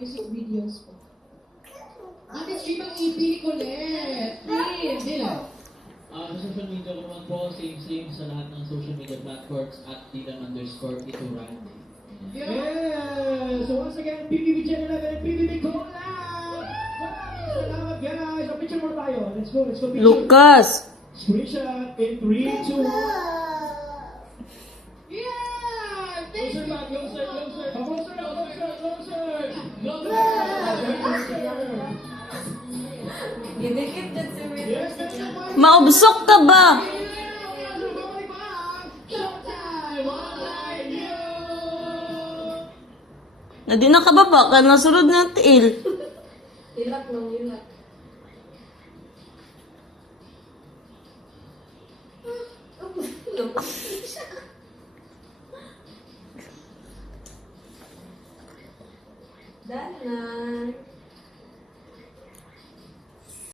music videos po. Stream ang EP ni Colette. Hindi lang. Sa social media ko naman po, same sa lahat ng social media platforms at @Dylan_Ituran. Yeah! So once again, PBB Channel 11 and PBB Collab! Maraming salamat guys! So picture mo tayo. Let's go picture. Lucas! Screenshot in 3, 2, 1. Yeah! Thank Closer you! back, closer. Gidikit dyan si Will. Yes, that's the one. Maubsok ka ba? Showtime! Online you! Na di nakababa ka, nasunod ng tiil. Ilak nung ilak. Danan.